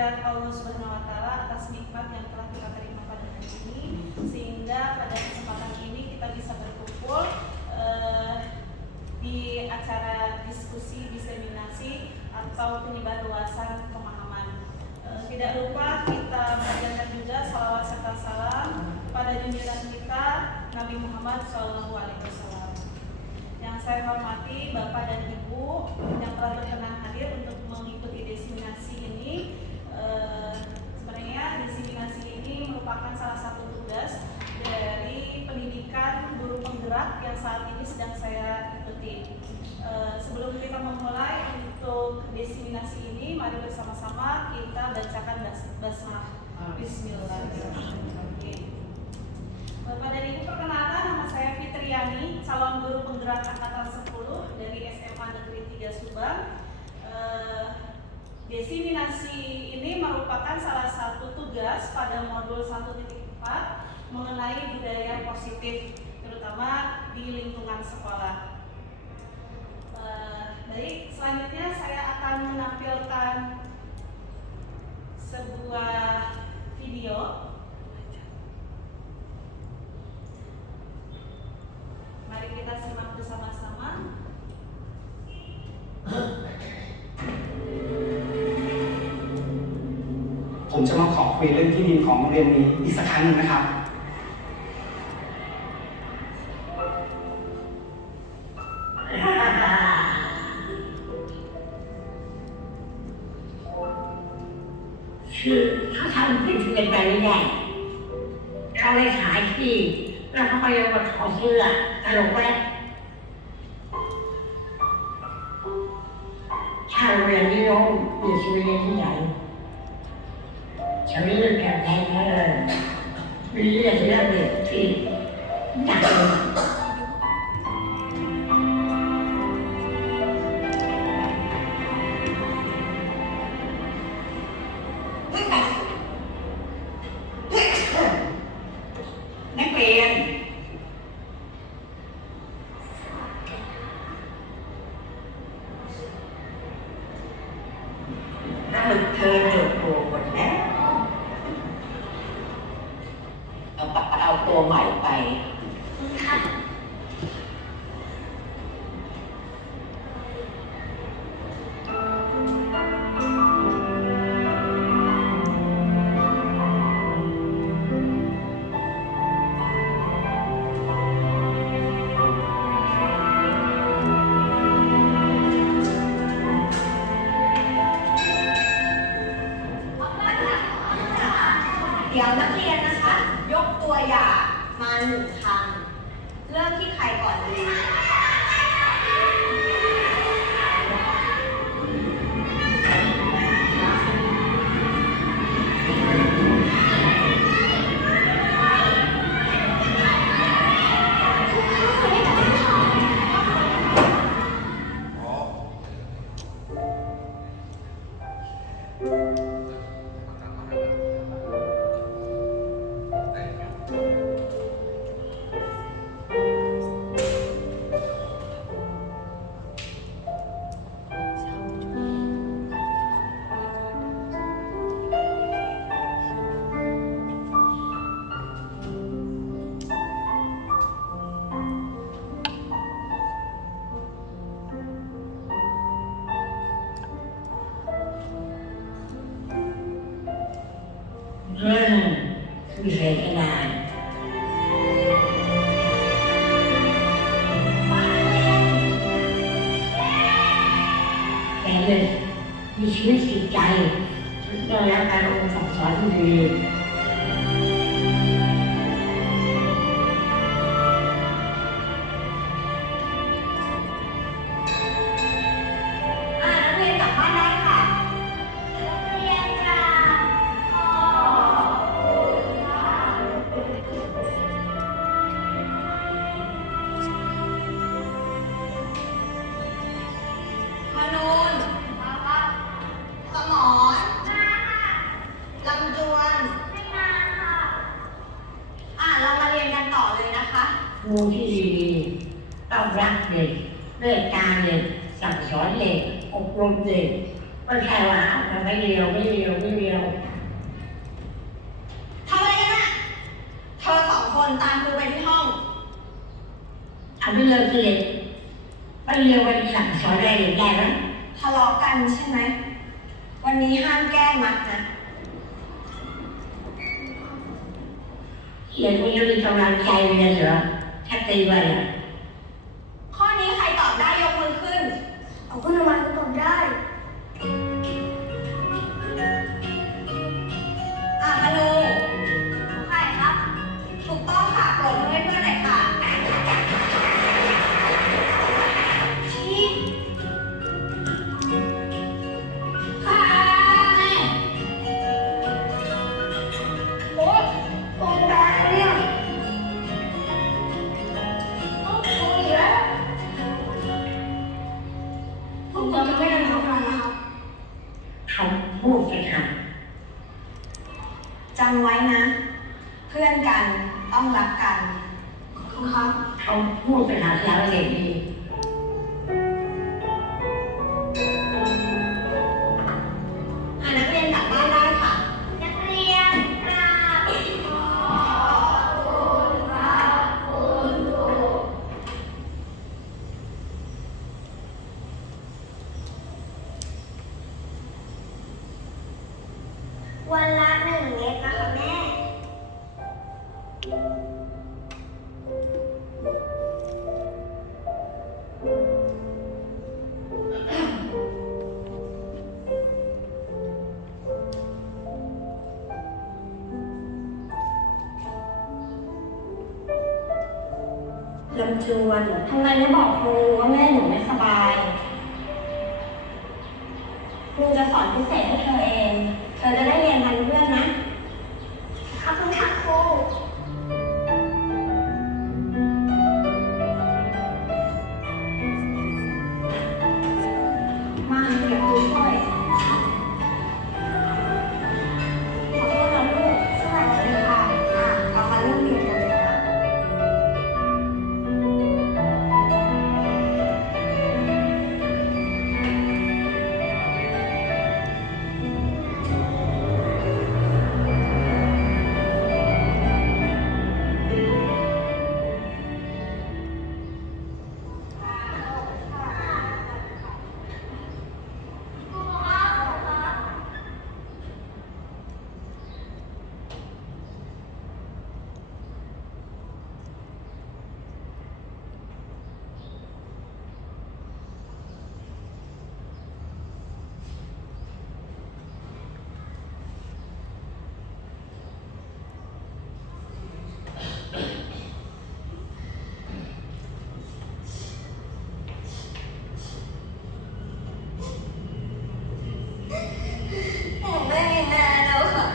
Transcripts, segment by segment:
kehadirat Allah Subhanahu wa Ta'ala atas nikmat yang telah kita terima pada hari ini, sehingga pada kesempatan ini kita bisa berkumpul di acara diskusi diseminasi atau penyebarluasan pemahaman. Tidak lupa kita mengajarkan juga salawat serta salam pada junjungan kita Nabi Muhammad SAW. Yang saya hormati Bapak dan Ibu yang telah berkenan hadir untuk mengikuti diseminasi ini. Sebenarnya diseminasi ini merupakan salah satu tugas dari pendidikan guru penggerak yang saat ini sedang saya ikuti. Sebelum kita memulai untuk diseminasi ini, mari bersama-sama kita bacakan basmalah. Bismillahirrahmanirrahim. Bapak dan Ibu, perkenalkan, nama saya Fitriani, calon guru penggerak angkatan 10 dari SMA Negeri 3 Subang. Diseminasi ini merupakan salah satu tugas pada modul 1.4 mengenai budaya positif, terutama di lingkungan sekolah. Baik, selanjutnya saya akan menampilkan sebuah video. Mari kita simak bersama-sama. ผมจะมาขอคุยเรื่องที่ดินของโรงเรียนนี้อีกสักครั้งหนึ่งนะครับคือเขาทำเป็นเงินไปไม่ได้เขาเลยขายที่แล้วเขาก็ยังมาขอซื้อตลกแวะชาวเรียนนี่น้องมีชีวิตที่ใหญ่ชีวิตเรื่องแข็งแรงเลยมีเรื่องที่หนักเลยนักเรียนถ้ามันเธอเติบโตหมดแล้วเอาตัวใหม่ไปเดี๋ยวนักเรียนนะคะ ยกตัวอย่างมา1 คำ เริ่มที่ใครก่อนดีมีใครขนาดแต่เลยมีชีวิตจิตใจได้รับการอบรมสั่งสอนที่ดีนักเรียนกลับบ้านได้ค่ะนักเรียนจ้าพนูนสมรลำจวนเรามาเรียนกันต่อเลยนะคะ ครูที่ดีต้องรักเด็กเมตตาเด็กสั่งสอนเด็กอบรมเด็กป ไม่ใช่ว่ามันไม่เรียว ทำอะไรกันน่ะ เธอสองคนตามครูไปที่ห้อง ทำให้เลิกเรียนไม่เรียวไปสั่งสอนอะไรหรือได้ไหม ทะเลาะกันใช่ไหม วันนี้ห้ามแก้มัดนะ เรียนไม่มีกำลังใจเรียนเหรอถ้าตีไปอ่ะ ข้อนี้ใครตอบได้ยกมือขึ้น เอาคุณออกมาก็ตอบได้ มนูใครครับ ถูกต้องค่ะปรบมือให้เพื่อนหน่อยค่ะชี้ค่ะแม่ โอ๊ยตรงกลางเนี่ยต้องคุยแล้วพวกคุณจะไม่ทำงานนะครับ เขาพูดไปค่ะ จำไว้นะ เพื่อนกันต้องรักกัน คุณครับ เขาพูดไปหาเราเด็กดี นักเรียนกลับบ้านได้ค่ะ นักเรียนกราบ วันละ1 เม็ดนะคะแม่ ลำจวนทำไมไม่บอกครูว่าแม่หนูไม่สบาย ครูจะสอนพิเศษให้เธอเอง เธอจะได้เรียนทันเพื่อนนะ ขอบคุณค่ะครู มาเดี๋ยวครูช่วย ขอโทษนะลูก สวัสดีค่ะ เรามาเริ่มเรียนกันเลยนะ ผมไม่มีแม่แล้วค่ะ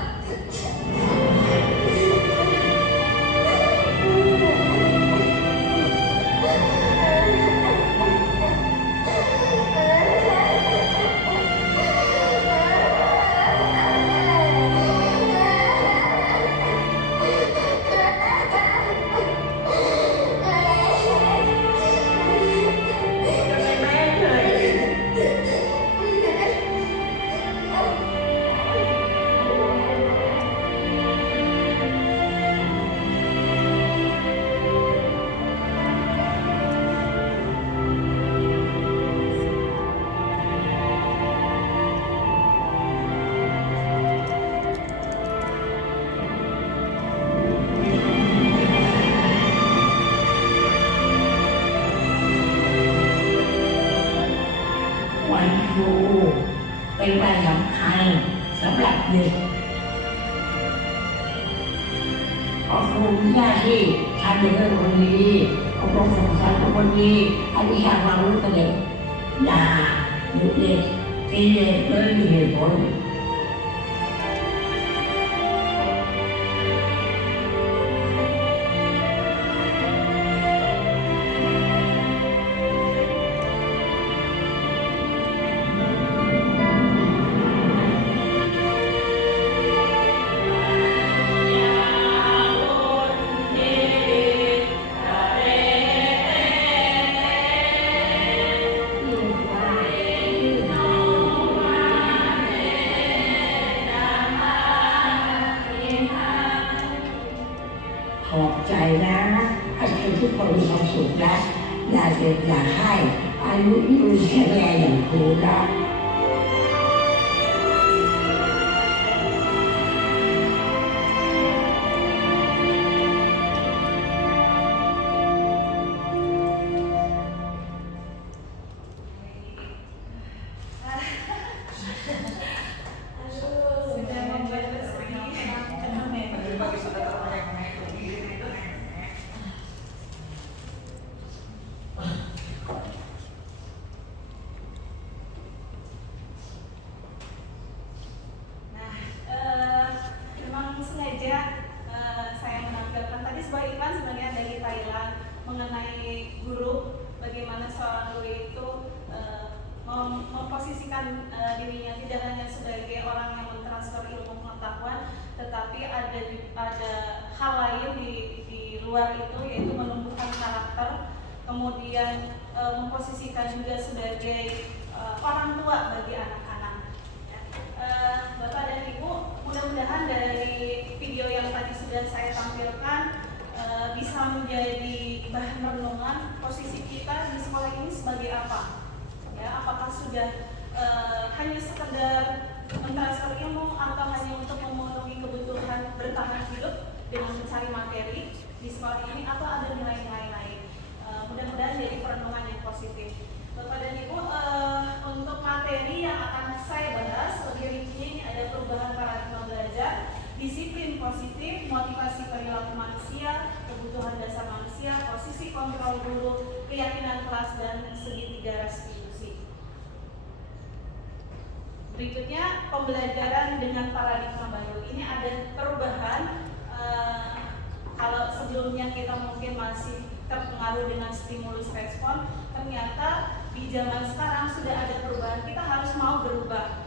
วันครูเป็นวันสำคัญสำหรับเด็กเพราะครูมีหน้าที่ทำให้เด็กคนดีอบรมสั่งสอนคนดีให้วิชาความรู้กับเด็กอย่าหยุดเด็กตีเด็กโดยไม่มีเหตุผล เ นะให้ทุกคนมีความสุขนะอย่าเจ็บอย่าไข้อายุยืนแข็งแรงอย่างครูนะ Sudah membuat bersedih. Memang sengaja saya menampilkan tadi sebuah iklan sebenarnya dari Thailand mengenai guru, bagaimana seorang guru itu memposisikan dirinya tidak hanya sebagai orang yang mentransfer ilmu pengetahuan, tetapi ada hal lain di luar itu, yaitu menumbuhkan karakter, kemudian memposisikan juga sebagai orang tua bagi anak-anak. Bapak dan Ibu, mudah-mudahan dari video yang tadi sudah saya tampilkan bisa menjadi bahan renungan posisi kita di sekolah ini sebagai apa. Ya, apakah sudah hanya sekedar mentransfer ilmu atau hanya untuk memenuhi kebutuhan bertahan hidup dengan mencari materi di sekolah ini, atau ada nilai-nilai lain. Mudah-mudahan jadi perenungan yang positif. Bapak dan Ibu, untuk materi yang akan saya bahas lebih rincinya ini ada perubahan paradigma belajar, disiplin positif, motivasi perilaku manusia, kebutuhan dasar manusia, posisi kontrol guru, keyakinan kelas, dan segitiga restitusi. Berikutnya, pembelajaran dengan paradigma baru. Ini ada perubahan. Kalau sebelumnya kita mungkin masih terpengaruh dengan stimulus respon, ternyata di zaman sekarang sudah ada perubahan. Kita harus mau berubah.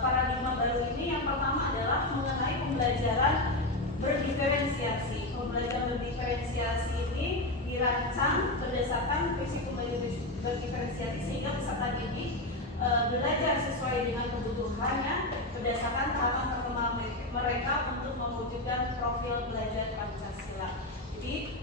Paradigma baru ini yang pertama adalah mengenai pembelajaran berdiferensiasi. Pembelajaran berdiferensiasi ini dirancang berdasarkan prinsip pembelajaran berdiferensiasi sehingga peserta didik belajar sesuai dengan kebutuhannya berdasarkan tahapan perkembangan mereka untuk mewujudkan profil belajar Pancasila. Jadi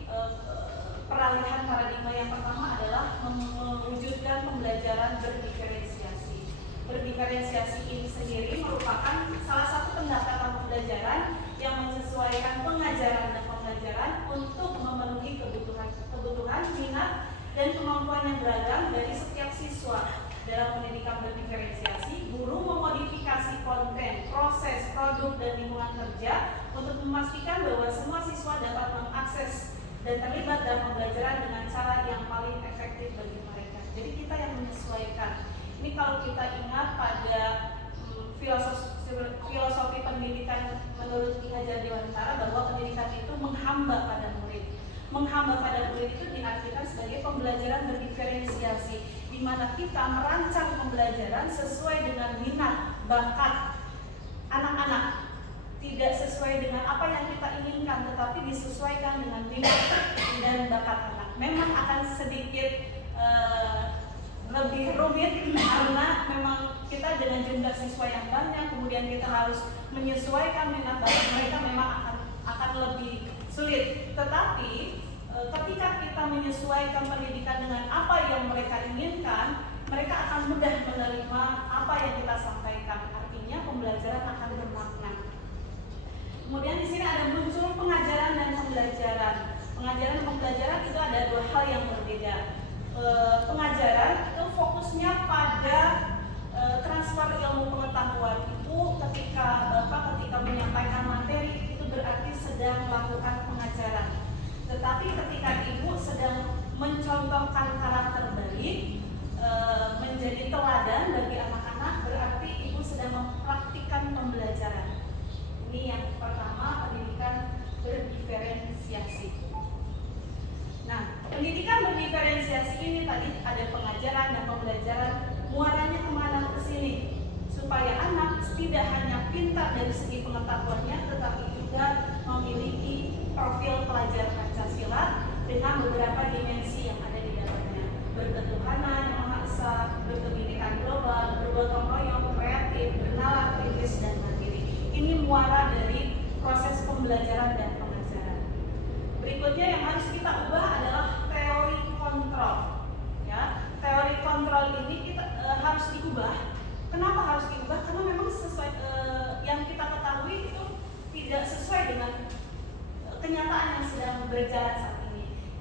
peralihan paradigma yang pertama adalah mewujudkan pembelajaran berdiferensiasi. Berdiferensiasi ini sendiri merupakan salah satu pendekatan pembelajaran yang menyesuaikan pengajaran dan pembelajaran untuk memenuhi kebutuhan, minat, dan kemampuan yang beragam dari setiap siswa. Dalam pendidikan berdiferensiasi, guru memodifikasi konten, proses, produk, dan lingkungan kerja untuk memastikan bahwa semua siswa dapat mengakses dan terlibat dalam pembelajaran dengan cara yang paling efektif bagi mereka. Jadi kita yang menyesuaikan. Ini kalau kita ingat pada filosofi pendidikan menurut Ki Hajar Dewantara, bahwa pendidikan itu menghamba pada murid. Menghamba pada murid itu diartikan sebagai pembelajaran berdiferensiasi, di mana kita merancang pembelajaran sesuai dengan minat, bakat anak-anak, tidak sesuai dengan apa yang kita inginkan, tetapi disesuaikan dengan minat dan bakat anak. Memang akan sedikit lebih rumit karena memang kita dengan jumlah siswa yang banyak, kemudian kita harus menyesuaikan minat bakat mereka, memang akan lebih sulit. Tetapi ketika kita menyesuaikan pendidikan dengan apa yang mereka inginkan, mereka akan mudah menerima apa yang kita sampaikan. Artinya pembelajaran akan bermakna. Kemudian di sini ada muncul pengajaran dan pembelajaran. Pengajaran dan pembelajaran itu ada dua hal yang berbeda. Pengajaran itu fokusnya pada transfer ilmu pengetahuan. Itu ketika Bapak menyampaikan materi, itu berarti sedang melakukan pengajaran. Tetapi ketika Ibu sedang mencontohkan karakter baik, menjadi teladan bagi anak-anak, berarti Ibu sedang mempraktikkan pembelajaran. Ini yang pertama, pendidikan berdiferensiasi. Nah, pendidikan berdiferensiasi ini tadi ada pengajaran dan pembelajaran, muaranya kemana ke sini? Supaya anak tidak hanya pintar dari segi pengetahuannya, tetapi juga memiliki profil pelajar Pancasila dengan beberapa dimensi yang ada di dalamnya. Berketuhanan yang Maha Esa, berkebinekaan global, bergotong royong, kreatif, bernalar, kritis, dan mandiri. Ini muara dari proses pembelajaran dan pengajaran. Berikutnya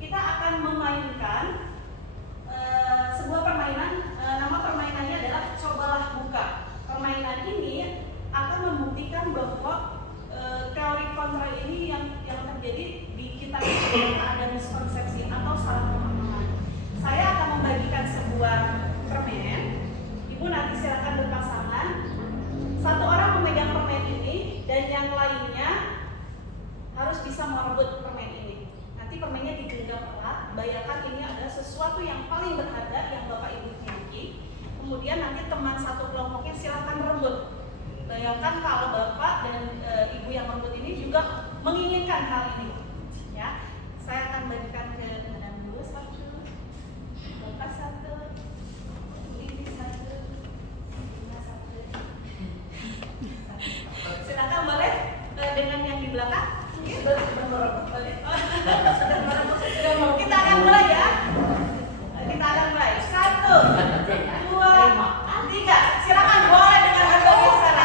kita akan memainkan sebuah permainan. Nama permainannya adalah cobalah buka. Permainan ini akan membuktikan bahwa teori kontra ini yang terjadi di kita ada miskonsepsi atau salah pemahaman. Saya akan membagikan sebuah permen. Ibu nanti silakan berpasangan. Satu orang memegang permen ini dan yang lainnya harus bisa merebut permen ini. Nanti permennya digenggam erat. Bayangkan ini adalah sesuatu yang paling berharga yang Bapak Ibu miliki. Kemudian nanti teman satu kelompoknya silakan merebut. Bayangkan kalau Bapak dan Ibu yang merebut ini juga menginginkan hal ini. Ya, saya akan bagikan ke Madam dulu satu, Bapak satu, ini satu, ini satu. Silakan boleh dengan yang di belakang. Kita akan mulai ya. Kita akan mulai. 1, 2, 3. Silakan boleh dengan berbagai cara.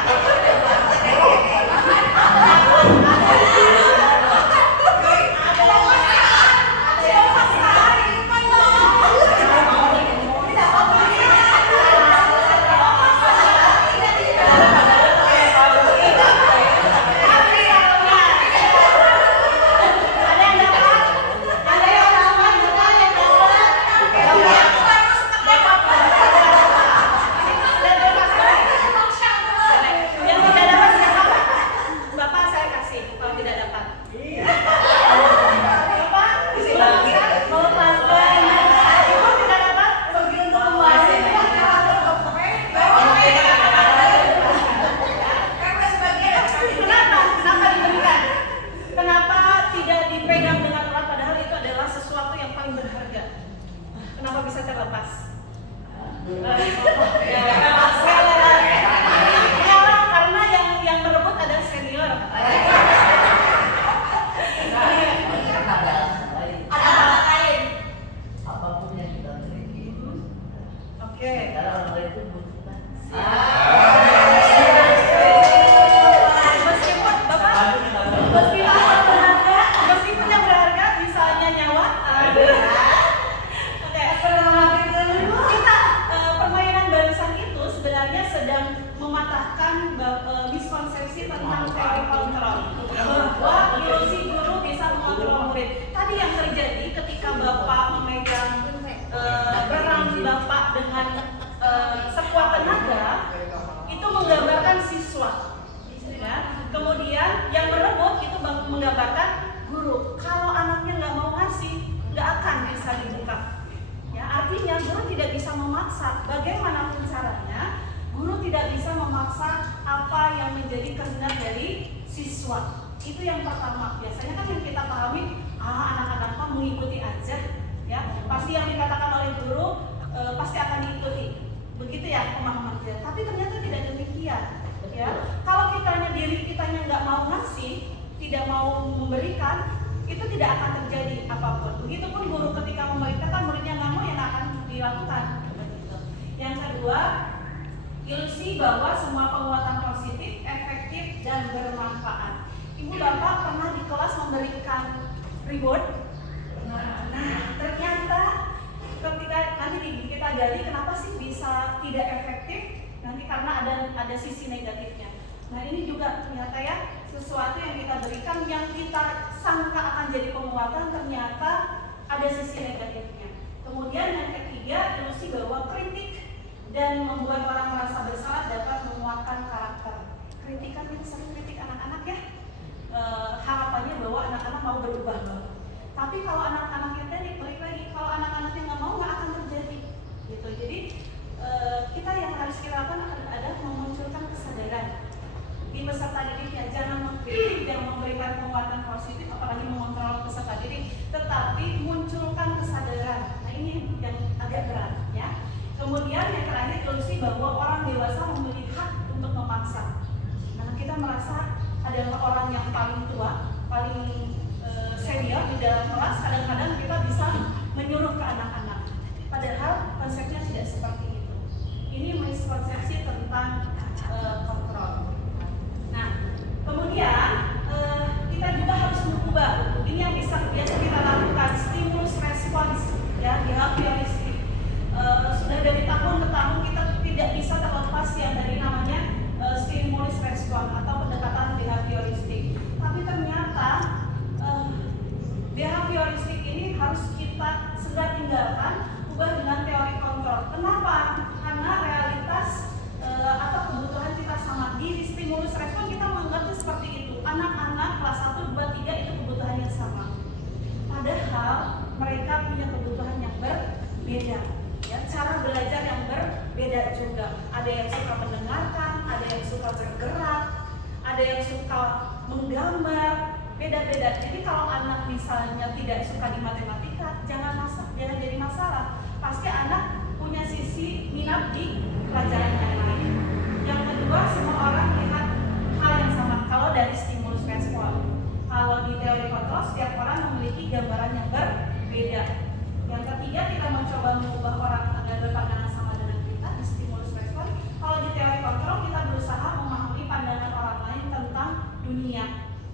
Miskonsepsi tentang teori kontrol bahwa ilusi guru bisa mengontrol murid. Tadi yang terjadi ketika Bapak memegang peran Bapak dengan sekuat tenaga itu menggambarkan siswa, ya. Kemudian yang merebut itu menggambarkan guru. Kalau anaknya nggak mau ngasih, nggak akan bisa dibuka. Ya, artinya guru tidak bisa memaksa. Bagaimanapun caranya, guru tidak bisa memaksa apa yang menjadi kehendak dari siswa. Itu yang pertama. Biasanya kan yang kita pahami, anak-anak mah mengikuti aja, ya. Pasti yang dikatakan oleh guru pasti akan diikuti. Begitu ya pemahaman kita. Tapi ternyata tidak demikian, ya. Kalau diri kitanya nggak mau ngasih, tidak mau memberikan, itu tidak akan terjadi apapun. Begitupun guru ketika memerintahkan muridnya nggak mau, ya nggak akan dilakukan. Begitu. Yang kedua, ilusi bahwa semua penguatan positif, efektif, dan bermanfaat. Ibu bapak pernah di kelas memberikan reward. Nah, ternyata ketika nanti kita gali kenapa sih bisa tidak efektif, nanti karena ada sisi negatifnya. Nah, ini juga ternyata ya sesuatu yang kita berikan yang kita sangka akan jadi penguatan, ternyata ada sisi negatifnya. Kemudian yang ketiga, ilusi bahwa kritik dan membuat orang merasa bersalah dapat menguatkan karakter. Kritikan yang sering kritik anak-anak ya, harapannya bahwa anak-anak mau berubah. Tapi kalau anak-anaknya tadi balik lagi, kalau anak-anaknya nggak mau, nggak akan terjadi. Gitu. Jadi kita yang harus kita lakukan adalah memunculkan kesadaran di peserta didiknya. Jangan mengkritik, jangan memberikan penguatan positif, apalagi mengontrol peserta didik, tetapi munculkan kesadaran. Nah, ini yang agak berat ya. Kemudian yang terakhir, ilusi bahwa orang dewasa memiliki hak untuk memaksa. Nah, kita merasa adalah orang yang paling tua, paling senior di dalam kelas, kadang-kadang kita bisa menyuruh ke anak-anak. Padahal konsepnya tidak seperti itu. Ini miskonsepsi tentang kontrol. Nah, kemudian kita juga harus mengubah. Ini yang biasa kita lakukan, stimulus berbeda juga. Ada yang suka mendengarkan, ada yang suka bergerak, ada yang suka menggambar, beda-beda. Jadi kalau anak misalnya tidak suka di matematika, jangan jadi masalah. Pasti anak punya sisi minat di pelajaran yang lain. Yang kedua, semua orang lihat hal yang sama kalau dari stimulus respon. Kalau di teori kontrol, setiap orang memiliki gambaran yang berbeda. Yang ketiga, kita mencoba mengubah orang agar berpandangan sama dengan kita di stimulus respon. Kalau di teori kontrol, kita berusaha memahami pandangan orang lain tentang dunia.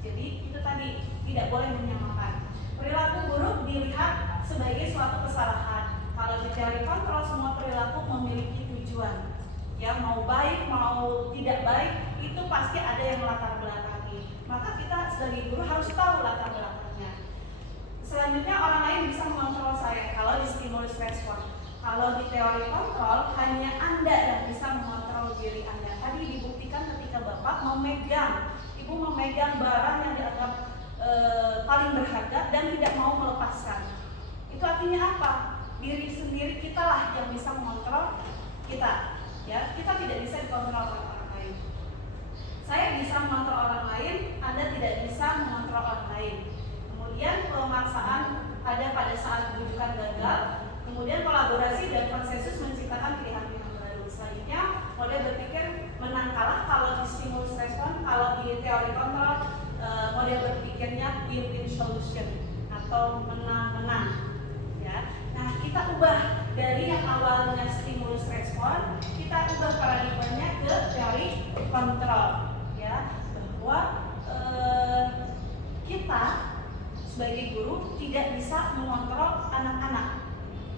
Jadi itu tadi, tidak boleh menyamakan. Perilaku buruk dilihat sebagai suatu kesalahan. Kalau di teori kontrol, semua perilaku memiliki tujuan. Ya, mau baik, mau tidak baik, itu pasti ada yang melatar belakangi. Maka kita sebagai guru harus tahu latar belakangnya. Selanjutnya, orang lain bisa mengontrol saya kalau di stimulus respon. Kalau di teori kontrol, hanya Anda yang bisa mengontrol diri Anda. Tadi dibuktikan ketika Bapak Ibu memegang barang yang dianggap paling berharga dan tidak mau melepaskan. Itu artinya apa? Diri sendiri kitalah yang bisa mengontrol kita. Ya, kita tidak bisa dikontrol oleh orang lain. Saya bisa mengontrol orang lain, Anda tidak bisa mengontrol orang lain. Kemudian pemaksaan ada pada saat rujukan gagal. Kemudian kolaborasi dan konsensus menciptakan pilihan-pilihan baru. Selanjutnya, model berpikir menang kalah kalau di stimulus respon. Kalau di teori kontrol, model berpikirnya win-win solution atau menang-menang. Ya. Nah, kita ubah dari yang awalnya stimulus respon, kita ubah paradigmanya ke teori kontrol. Ya, bahwa kita sebagai guru tidak bisa mengontrol anak-anak,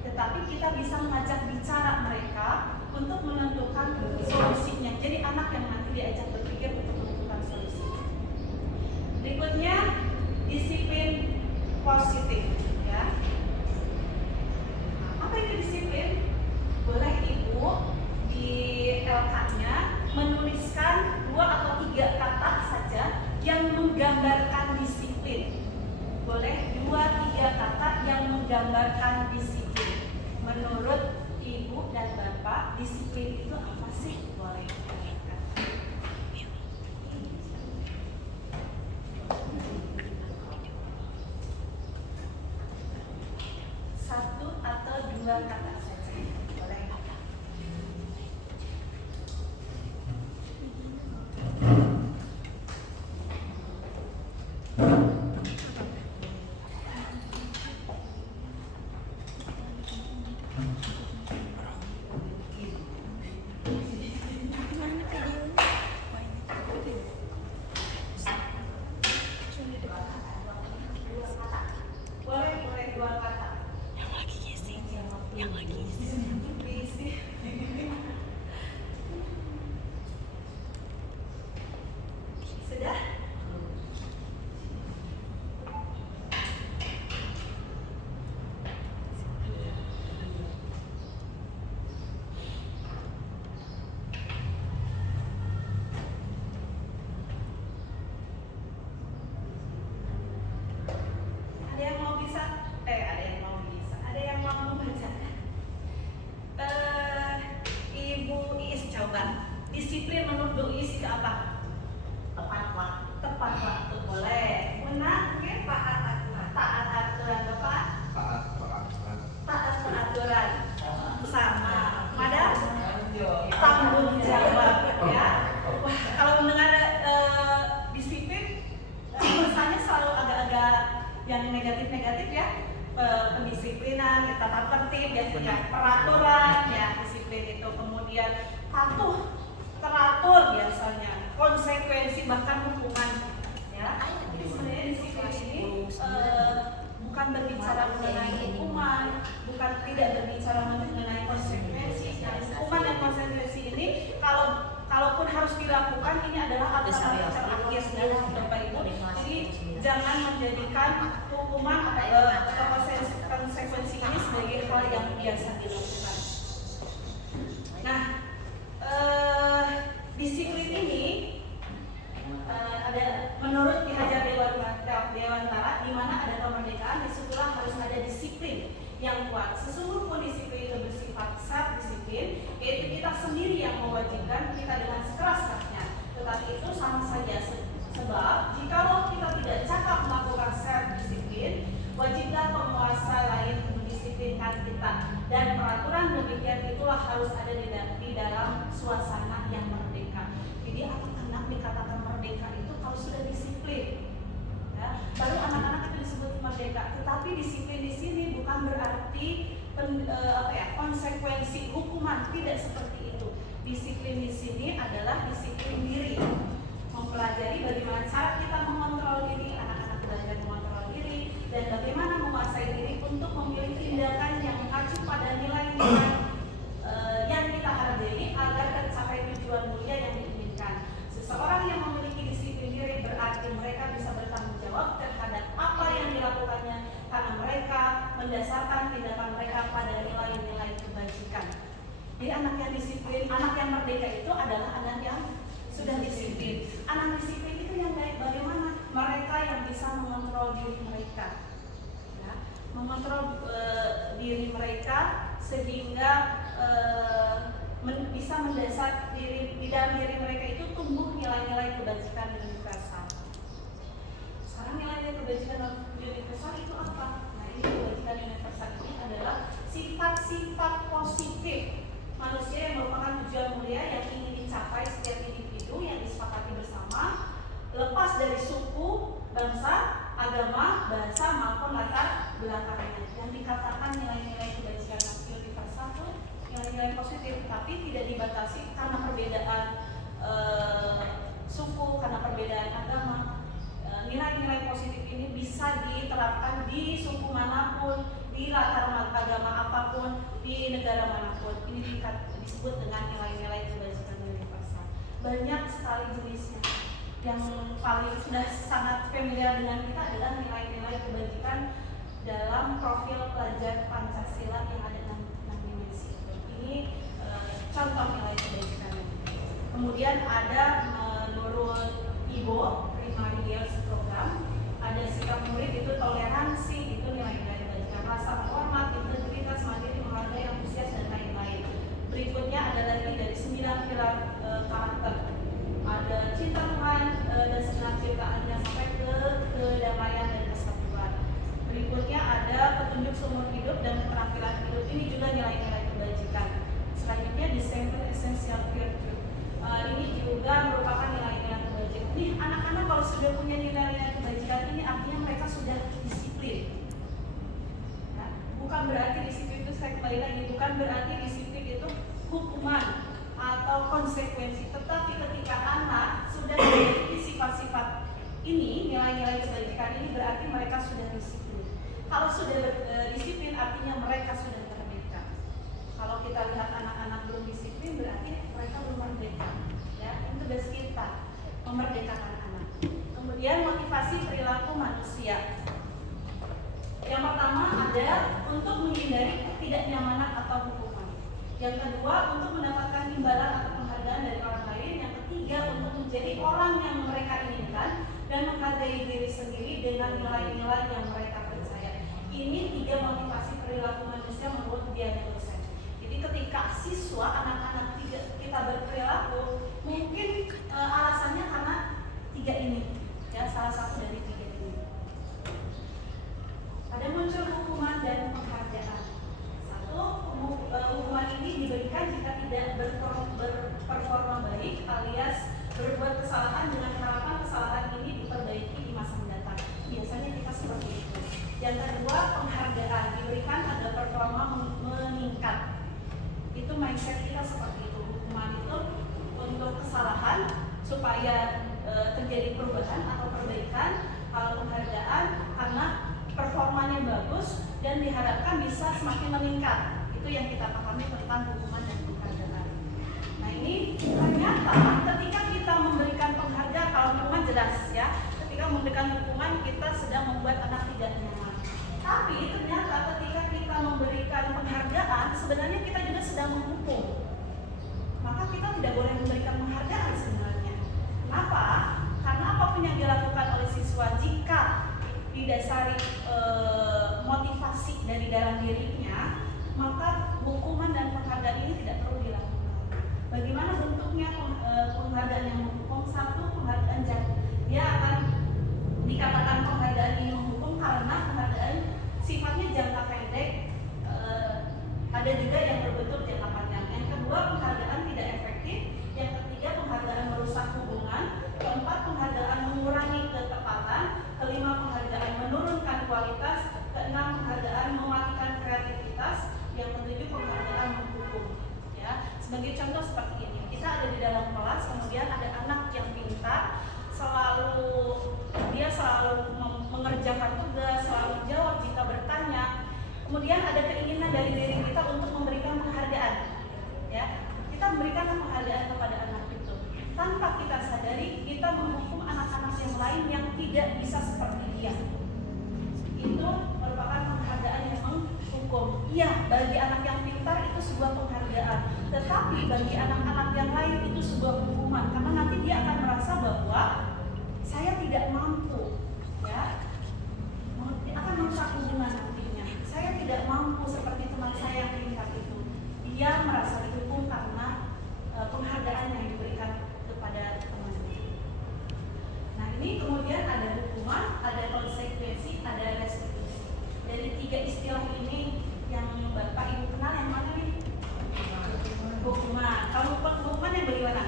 tetapi kita bisa mengajak bicara mereka untuk menentukan solusinya. Jadi anak yang nanti diajak berpikir untuk menentukan solusi. Berikutnya, disiplin positif. Ya. Apa itu disiplin? Boleh Ibu di LK-nya menuliskan 2 atau 3 kata saja yang menggambarkan disiplin. Boleh 2-3 kata yang menggambarkan disiplin. Menurut Ibu dan Bapak, disiplin itu apa sih? Boleh digambarkan. 1 atau 2 kata saja. Boleh. Boleh 2 kata. Yang lagi isi. Sudah? Ada yang mau bisa? Ada yang mau membacakan? Ibu Iis coba. Disiplin menurut Bu Iis itu apa? Tepat waktu. Boleh. Menang, ya, taat aturan. Bapak? Taat peraturan. Sama. Madam? Tanggung jawab. Ya. Wah, kalau mendengar disiplin, rasanya selalu agak-agak yang negatif-negatif ya. Pendisiplinan, tata tertib, biasanya peraturan, ya disiplin itu. Kemudian patuh, teratur biasanya, konsekuensi bahkan hukuman. Ya, jadi sebenarnya disiplin ini bukan berbicara mengenai hukuman, bukan tidak berbicara mengenai konsekuensi. Nah, hukuman dan konsekuensi ini kalaupun harus dilakukan, ini adalah aturan terakhir dari Bapak Ibu. Jadi jangan menjadikan hukuman atau konsekuensi ini sebagai hal yang biasa dilakukan. Nah, disiplin ini ada menurut Ki Hajar Dewantara, di mana ada kemerdekaan, disitulah harus ada disiplin yang kuat. Sesungguhnya disiplin itu bersifat self disiplin, yaitu pernikahan kita. Dan peraturan demikian itulah harus ada di dalam suasana yang merdeka. Jadi anak-anak dikatakan merdeka itu kalau sudah disiplin, ya, baru anak-anak itu disebut merdeka. Tetapi disiplin di sini bukan berarti konsekuensi hukuman, tidak seperti itu. Disiplin di sini adalah disiplin diri, mempelajari bagaimana cara kita mengontrol diri, anak-anak belajar mengontrol diri dan bagaimana menguasai diri untuk memilih tindakan yang mengacu pada nilai-nilai yang kita hargai agar tercapai tujuan mulia yang diinginkan. Seseorang yang memiliki disiplin diri berarti mereka bisa bertanggung jawab terhadap apa yang dilakukannya karena mereka mendasarkan tindakan mereka pada nilai-nilai kebajikan. Jadi anak yang disiplin, anak yang merdeka itu adalah anak yang sudah disiplin. Anak disiplin itu yang bagaimana? Mereka yang bisa mengontrol diri mereka, ya, mengontrol diri mereka sehingga bisa mendasar di dalam diri mereka itu tumbuh nilai-nilai kebajikan dan universal. Sekarang nilai-nilai kebajikan universal itu apa? Nah, ini kebajikan universal ini adalah sifat-sifat positif manusia yang merupakan tujuan mulia yang ingin dicapai setiap individu yang disepakati bersama, lepas dari suku, bangsa, agama, bahasa maupun latar belakangnya. Yang dikatakan nilai-nilai kebajikan universal itu nilai-nilai positif, tapi tidak dibatasi karena perbedaan suku, karena perbedaan agama. Nilai-nilai positif ini bisa diterapkan di suku manapun, di latar agama apapun, di negara manapun. Ini disebut dengan nilai-nilai kebajikan universal. Banyak sekali jenisnya. Yang paling sudah sangat familiar dengan kita adalah nilai-nilai kebajikan dalam profil pelajar Pancasila yang ada 6 dimensi. Ini contoh nilai kebajikan. Kemudian ada menurut IBO, Primary Years Program, ada sikap murid itu toleransi, itu nilai-nilai kebajikan, rasa hormat, integritas, mandiri, menghargai, antusias dan lain-lain. Berikutnya ada lagi dari 9 pilar karakter. Ada cinta Tuhan dan segenap ciptaannya sampai ke kedamaian dan kesatuan. Berikutnya ada petunjuk seumur hidup dan keterampilan hidup. Ini juga nilai-nilai kebajikan. Selanjutnya December Essential Virtue. Ini juga merupakan nilai-nilai kebajikan. Ini anak-anak kalau sudah punya nilai-nilai kebajikan ini artinya mereka sudah disiplin. Ya, bukan berarti disiplin itu, saya kembali lagi, bukan berarti disiplin itu hukuman atau konsekuensi, tetapi ketika anak sudah memiliki sifat-sifat ini, nilai-nilai kebajikan ini berarti mereka sudah disiplin. Kalau sudah disiplin artinya mereka sudah merdeka. Kalau kita lihat anak-anak belum disiplin berarti mereka belum merdeka. Ya, itu tugas kita memerdekakan anak. Kemudian motivasi perilaku manusia. Yang pertama ada untuk menghindari ketidaknyamanan atau hukuman. Yang kedua untuk mendapatkan imbalan atau penghargaan dari orang lain. Yang ketiga untuk menjadi orang yang mereka inginkan dan menghargai diri sendiri dengan nilai-nilai yang mereka percaya. Ini 3 motivasi perilaku manusia menurut Diana Dosen. Jadi ketika siswa anak-anak kita berperilaku, mungkin alasannya karena 3 ini, ya, salah satu dari 3 ini. Ada muncul hukuman dan penghargaan. Hukuman ini diberikan jika tidak berperforma baik alias berbuat kesalahan dengan harapan kesalahan ini diperbaiki di masa mendatang. Biasanya kita seperti itu. Yang kedua, penghargaan diberikan agar performa meningkat. Itu mindset kita seperti itu. Hukuman itu untuk kesalahan supaya terjadi perubahan atau perbaikan. Kalau penghargaan karena performanya bagus dan diharapkan bisa semakin meningkat. Itu yang kita pahami tentang hukuman dan penghargaan. Nah, ini ternyata ketika kita memberikan penghargaan, kalau hukuman jelas ya, ketika memberikan hukuman kita sedang membuat anak tidak nyaman. Tapi ternyata ketika kita memberikan penghargaan, sebenarnya kita juga sedang menghukum. Maka kita tidak boleh memberikan penghargaan sebenarnya. Kenapa? Karena apapun yang dilakukan oleh siswa jika didasari motivasi dari dalam dirinya, maka hukuman dan penghargaan ini tidak perlu dilakukan. Bagaimana bentuknya penghargaan yang menghukum? Satu, penghargaan dia akan dikatakan penghargaan ini menghukum karena penghargaan sifatnya jangka pendek, kreativitas, yang ketujuh penghargaan menghukum. Ya, sebagai contoh seperti ini, kita ada di dalam kelas, kemudian ada anak yang pintar, dia selalu mengerjakan tugas, selalu jawab jika bertanya. Kemudian ada keinginan dari diri kita untuk memberikan penghargaan. Ya, kita memberikan penghargaan kepada anak itu. Tanpa kita sadari, kita menghukum anak-anak yang lain yang tidak bisa seperti dia. Itu merupakan penghargaan yang menghukum. Iya, bagi anak yang pintar itu sebuah penghargaan. Tetapi bagi anak-anak yang lain itu sebuah hukuman. Karena nanti dia akan merasa bahwa saya tidak mampu. Ya, dia akan merusak hubungan nantinya. Saya tidak mampu seperti teman saya yang pintar itu. Dia merasa dihukum karena penghargaan yang diberikan kepada temannya. Nah, ini kemudian ada hukuman, ada konsekuensi, ada restitusi. Dari tiga istilah ini yang Bapak Ibu kenal yang mana nih? Hukuman. Kalau hukuman yang bagaimana?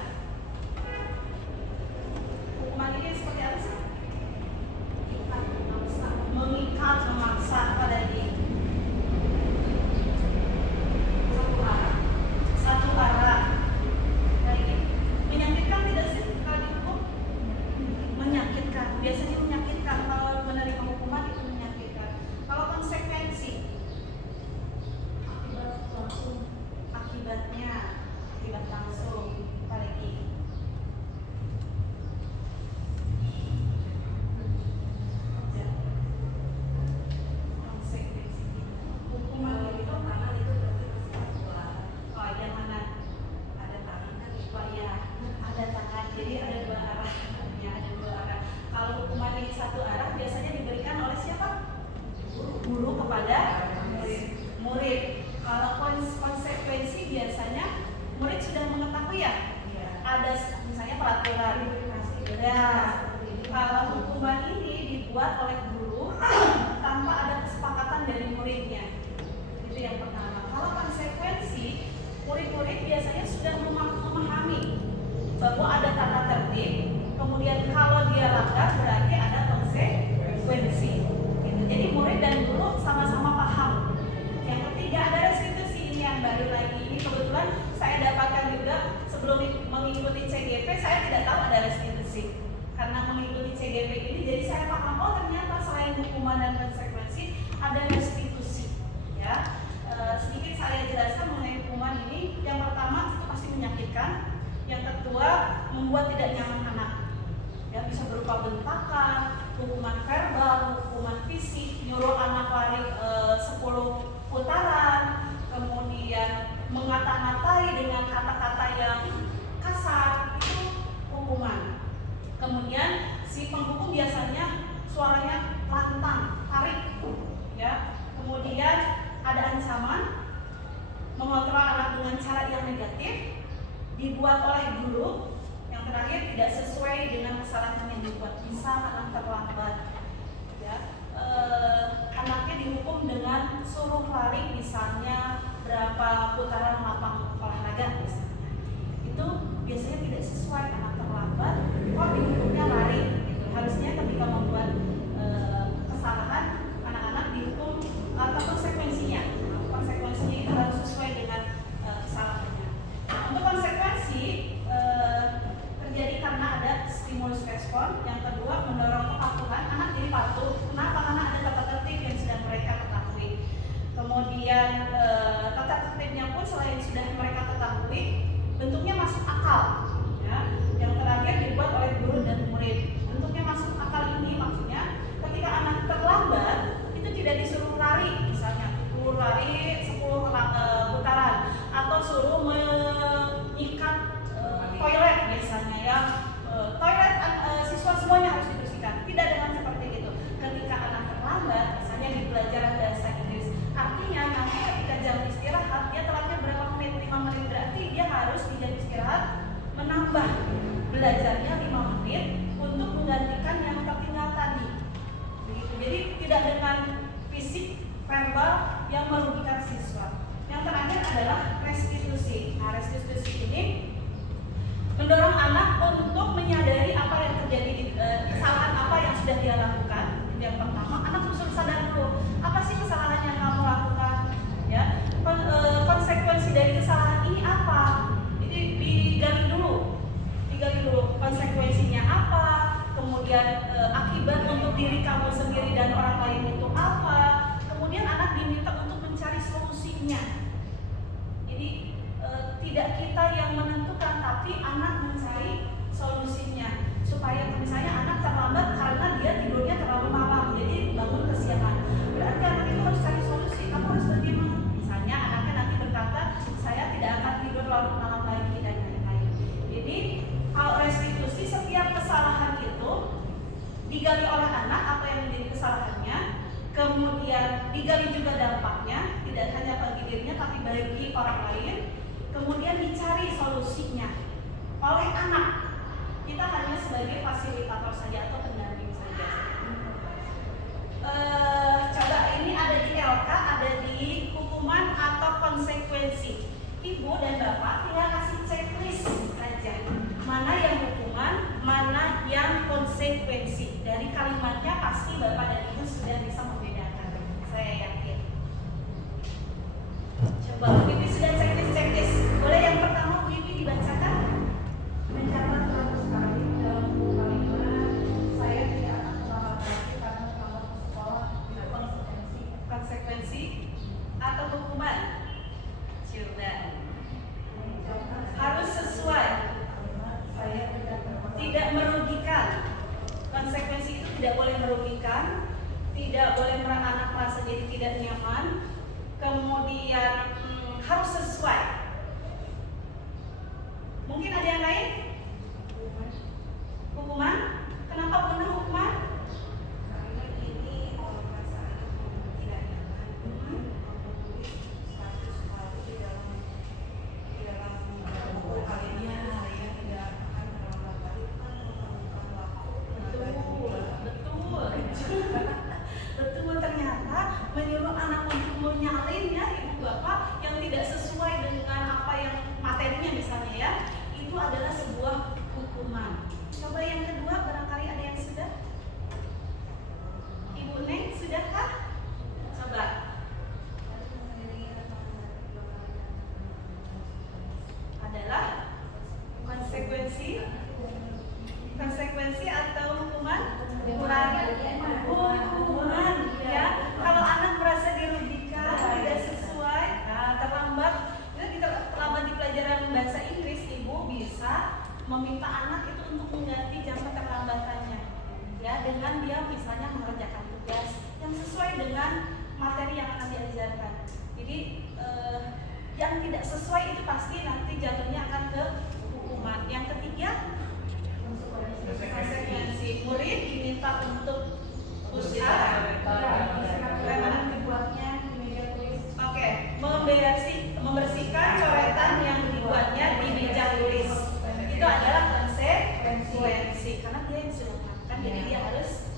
Hukuman ini seperti apa sih? Mengikat, memaksa, apa lagi? Satu arah. Lagi. Menyakitkan tidak sih kalau dihukum? Menyakitkan. Biasanya menyakitkan. Kalau menerima hukuman itu menyakitkan. Kalau konsekuensi, akibatnya, akibat langsung, apa lagi? Konsekuensi hukuman itu tangan itu berarti oh yang mana? Ada tangan kan? Oh iya, ada tangan. Jadi ada dua arah. Ya, ada dua arah. Kalau hukuman ini satu arah biasanya diberikan oleh siapa? Guru kepada murid. Kalau konsekuensi biasanya murid sudah mengetahui ya. Ada misalnya peraturan. Ya. Kalau hukuman ini dibuat oleh guru tanpa ada kesepakatan dari muridnya. Itu yang pertama. Kalau konsekuensi, murid-murid biasanya sudah memahami bahwa ada tata tertib. Kemudian kalau dia langgar berarti ada konsekuensi. Gitu. Jadi murid dan guru sama-sama paham. Yang ketiga ada restitusi, ini yang baru lagi. Ini kebetulan saya dapatkan juga sebelum mengikuti CGP, saya tidak tahu ada restitusi. Karena mengikuti CGP ini, jadi saya paham, oh ternyata selain hukuman dan konsekuensi ada restitusi. Ya, sedikit saya jelaskan mengenai hukuman ini. Yang pertama itu pasti menyakitkan. Yang kedua membuat tidak nyaman anak. Ya, bisa berupa bentakan, hukuman verbal, hukuman fisik, nyuruh anak lari 10 putaran, kemudian mengata-ngatai dengan kata-kata yang kasar, itu hukuman. Kemudian si penghukum biasanya suaranya lantang, tarik, ya. Kemudian ada ancaman, mengontrol anak dengan cara yang negatif, dibuat oleh guru. Yang terakhir tidak sesuai dengan kesalahan yang dibuat, bisa anak terlambat. Ya, anaknya dihukum dengan suruh lari misalnya berapa putaran lapang olahraga misalnya. Itu biasanya tidak sesuai, anak terlambat, kok dihukumnya lari. Gitu. Harusnya ketika membuat kesalahan, anak-anak dihukum atau konsekuensinya. Konsekuensinya itu harus sesuai dengan kesalahannya. Untuk konsekuensi terjadi karena ada stimulus respon. Yang kedua mendorong kepatuhan, anak jadi patuh. Kenapa? Karena ada tata tertib yang sudah mereka ketahui. Kemudian tata tertibnya pun selain sudah mereka ketahui, bentuknya masuk akal. Ya. Yang terakhir dibuat oleh guru dan murid. Bentuknya masuk akal ini maksudnya ketika anak terlambat itu tidak disuruh lari, misalnya suruh lari 10 putaran atau suruh menyikat toilet misalnya ya. Toilet siswa semuanya harus dibersihkan. Tidak dengan seperti itu. Ketika anak terlambat, misalnya di pelajaran bahasa Inggris, artinya nanti ketika jam istirahat dia telatnya berapa menit? 5 menit, berarti dia harus di jam istirahat menambah belajarnya 5 menit untuk menggantikan yang tertinggal tadi. Begitu. Jadi tidak dengan fisik verbal yang merugikan siswa. Yang terakhir adalah restitusi. Nah, restitusi ini mendorong anak untuk menyadari apa yang terjadi, kesalahan apa yang sudah dia lakukan. Yang pertama, anak harus sadar dulu, apa sih kesalahan yang kamu lakukan? tidak hanya bagi dirinya tapi bagi orang lain. Kemudian dicari solusinya oleh anak. Kita hanya sebagai fasilitator saja atau pendamping saja. Coba ini ada di LK, ada di hukuman atau konsekuensi. Ibu dan bapak tinggal kasih checklist saja. Mana yang hukuman, mana yang konsekuensi. Dari kalimatnya pasti bapak dan ibu sudah bisa membedakan. Saya yakin. Coba Bu Ipi sudah checklist. Boleh yang pertama Bu Ipi dibacakan? Mencatat 100 kali dalam buku kalimat, saya tidak akan terlambat lagi karena terlambat ke sekolah. Itu Konsekuensi atau hukuman? Coba. Harus sesuai. saya Tidak merugikan. Konsekuensi itu tidak boleh merugikan, tidak boleh anak merasa jadi tidak nyaman. Kemudian harus sesuai. Mungkin ada yang lain? Hukuman? Kenapa benar hukuman? karena ini perasaan tidak nyaman menulis 100 kali di dalam buku kalimat saya tidak akan terlambat lagi kan bukan Betul. Ternyata menyuruh anak untuk menyalin ya ibu bapak yang tidak sesuai dengan apa yang materinya misalnya ya, itu adalah sebuah hukuman. Coba yang kedua, barangkali ada yang sudah? Ibu Neng sudahkah? Coba. Adalah konsekuensi atau hukuman? Hukuman ya. Kalau anak merasa dirugikan, tidak sesuai, terlambat, terlambat di pelajaran bahasa Inggris, ibu bisa meminta anak itu untuk mengganti jam keterlambatannya ya, dengan dia misalnya mengerjakan tugas yang sesuai dengan materi yang akan diajarkan. Jadi yang tidak sesuai itu pasti nanti jatuhnya akan ke hukuman. Yang ketiga, konsekuensi. Murid diminta untuk push up. Bagaimana dibuatnya di meja tulis? Oke, membersihkan coretan yang dibuatnya di meja tulis. Itu adalah konsekuensi karena dia yang sudah melakukan, jadi dia harus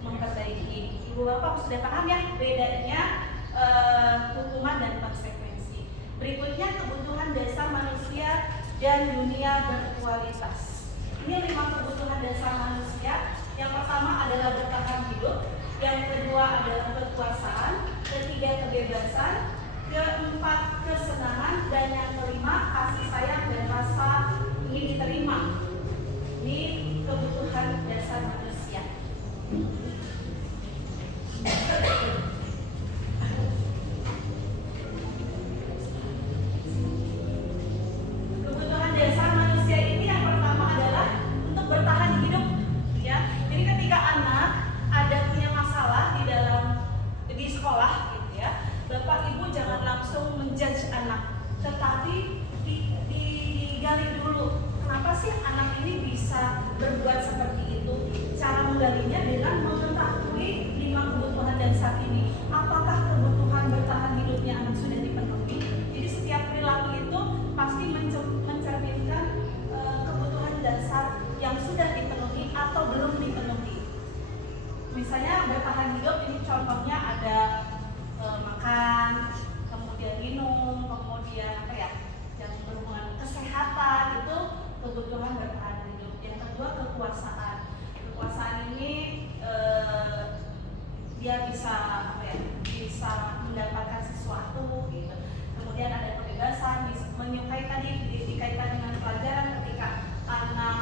memperbaiki. Ibu bapak sudah paham ya bedanya hukuman dan konsekuensi. Berikutnya kebutuhan dasar manusia dan dunia berkualitas. Ini 5 kebutuhan dasar manusia. Yang pertama adalah bertahan hidup, yang kedua adalah kekuasaan, ketiga kebebasan, keempat kesenangan, dan yang kelima kasih sayang dan rasa ingin diterima. Ini kebutuhan dasar manusia. Kebutuhan dasar manusia ini yang pertama adalah untuk bertahan hidup ya. Jadi ketika anak ada punya masalah di sekolah gitu ya, bapak ibu jangan langsung menjudge anak, tetapi digali dulu kenapa sih anak ini bisa berbuat seperti itu. Cara menggalinya dengan mengetahui 5 kebutuhan dasar ini. Apakah kebutuhan bertahan hidupnya anak sudah dipenuhi? Jadi setiap perilaku itu pasti mencerminkan kebutuhan dasar yang sudah dipenuhi atau belum dipenuhi. Misalnya bertahan hidup ini contohnya ada makan, kemudian minum, kemudian apa ya, yang berhubungan kesehatan, itu kebutuhan bertahan hidup. Yang kedua kekuasaan. Kekuasaan ini dia bisa apa ya, bisa mendapatkan sesuatu gitu. Kemudian ada kebebasan, menyukai tadi dikaitkan dengan pelajaran ketika anak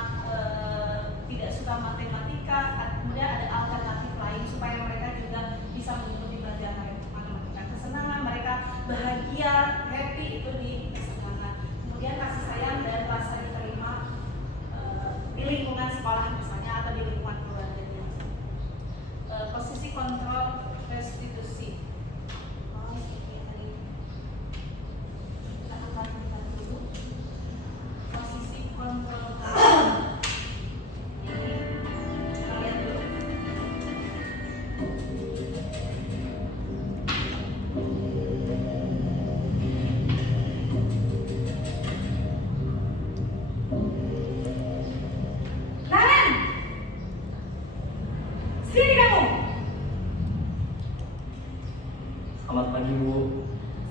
tidak suka matematika, kemudian ada alternatif lain supaya mereka juga bisa mengikuti pelajaran matematika. Kesenangan, mereka bahagia, happy, itu di kesenangan. Kemudian kasih sayang dan rasa diterima di lingkungan sekolah misalnya atau di lingkungan keluarganya. Posisi kontrol restitusi. Kita angkat dulu. Posisi kontrol.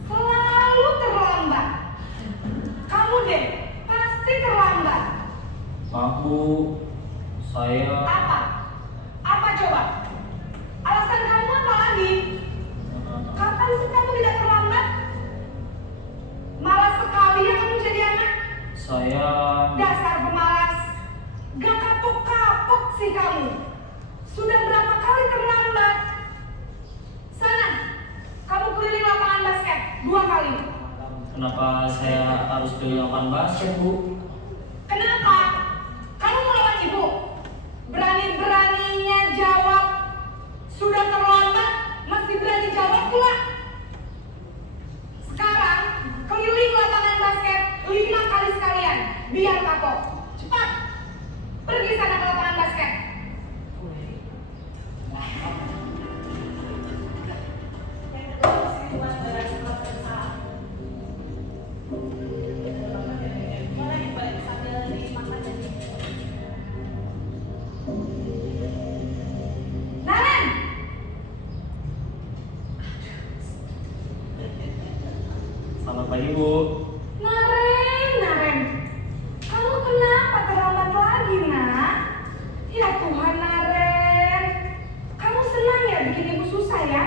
Selalu terlambat. Kamu deh, pasti terlambat. Maaf Bu, saya Apa? Apa coba? Alasan kamu apa lagi? Kapan sih kamu tidak terlambat? Malas sekali ya kamu jadi anak. saya Dasar pemalas. Gak kapok-kapok sih kamu. Sudah berapa kali terlambat? Sana, kamu keliling lapangan basket 2 kali. kenapa saya harus pilih lapangan basket Bu? Kenapa? Kamu melawan ibu? Berani-beraninya jawab. Sudah terlambat, masih berani jawab pula. Sekarang, keliling lapangan basket 5 kali sekalian. Biar kapok. Cepat. Pergi sana ke lapangan basket. Yang kedua, sentuhan beras bersalah. Mana yang paling sambil dimakan jadi? Naren! Selamat pagi Bu. Naren. Kamu kenapa terlambat lagi, nak? Ya Tuhan, Naren. Kamu senang ya bikin ibu susah ya?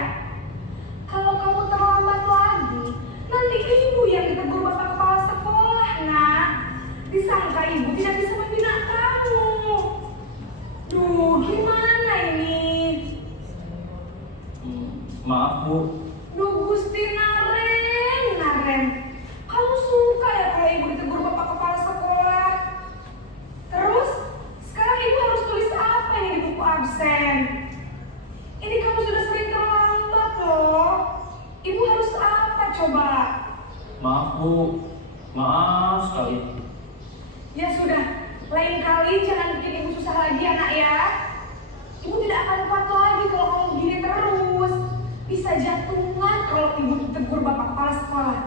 Kalau kamu terlambat lagi, nanti ibu yang ditegur bapak kepala sekolah, nak. Disangka ibu tidak bisa membina kamu. Duh, gimana ini? Maaf Bu, Duh, Gusti Naren. Kamu suka ya kalau ibu ditegur bapak kepala sekolah? Terus, sekarang ibu harus tulis apa ini di buku absen? Ini kamu sudah sering terlambat loh. Ibu harus apa coba? maaf Bu, maaf sekali. Ya sudah, lain kali jangan bikin ibu susah lagi ya nak ya. Ibu tidak akan kuat lagi kalau kamu begini terus. Bisa jatuhan kalau ibu ditegur bapak kepala sekolah.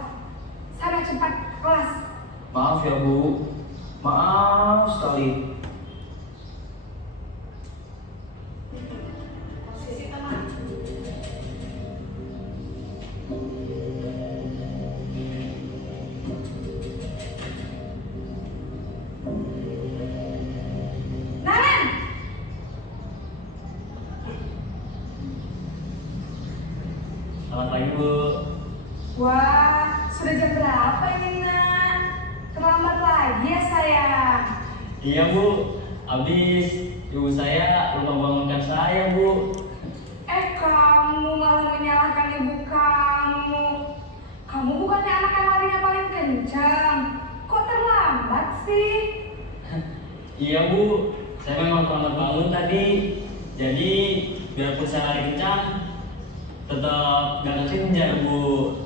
Sana cepat ke kelas. Maaf ya Bu, maaf sekali. Posisi tenang. Naren! Selamat pagi Bu. Wah, sudah jam berapa ini nak? Terlambat lagi ya sayang. Iya Bu, habis ibu saya lupa bangunkan saya Bu. Kamu malah menyalahkan ibu kamu. Kamu bukannya anak yang larinya paling kencang. Kok terlambat sih? Iya Bu, saya memang terlambat bangun tadi. Jadi biarpun saya lari kencang, tetap gak kekejar Bu.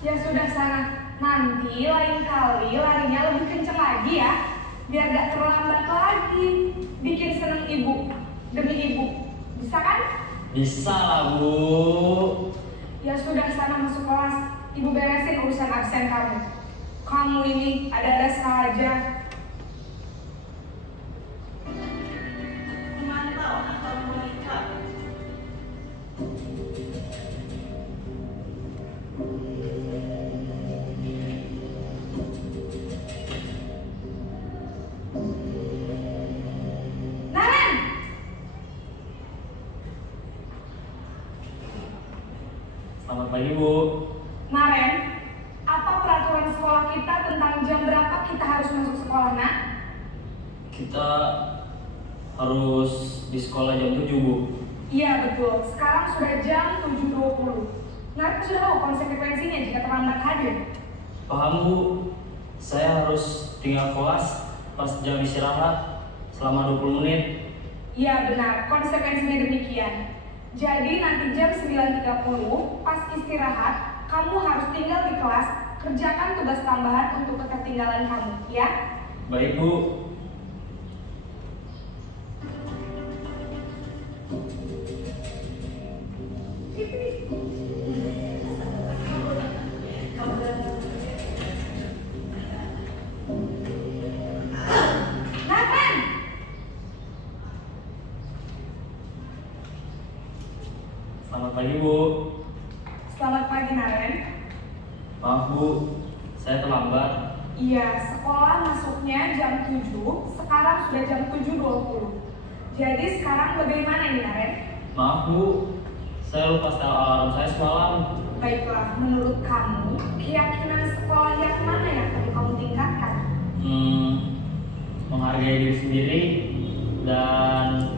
Ya sudah sana. Nanti lain kali larinya lebih kencang lagi ya. Biar gak terlambat lagi. Bikin seneng ibu. Demi ibu. Bisa kan? Bisa lah Bu. Ya sudah sana masuk kelas. Ibu beresin urusan absen kamu. Kamu ini ada-ada saja. Memantau atau monitor. Naren! Selamat pagi Bu. Naren, apa peraturan sekolah kita tentang jam berapa kita harus masuk sekolah, nak? Kita harus di sekolah jam 7 Bu. Iya betul, sekarang sudah jam 7.20. Naren sudah tahu konsekuensinya jika terlambat hadir. Paham Bu, saya harus tinggal kelas pas jam istirahat selama 20 menit. Iya benar, konsekuensinya demikian. Jadi nanti jam 9.30 pas istirahat, kamu harus tinggal di kelas, kerjakan tugas tambahan untuk ketertinggalan kamu, ya? Baik Bu. Nathan! Selamat pagi Bu. Selamat pagi Naren. Maaf Bu, saya terlambat. Iya, sekolah masuknya jam 7, sekarang sudah jam 7.20. Jadi sekarang bagaimana ini Naren? Maaf Bu, saya lupa setel alarm saya semalam. Baiklah, menurut kamu, keyakinan sekolah yang mana yang perlu kamu tingkatkan? Menghargai diri sendiri dan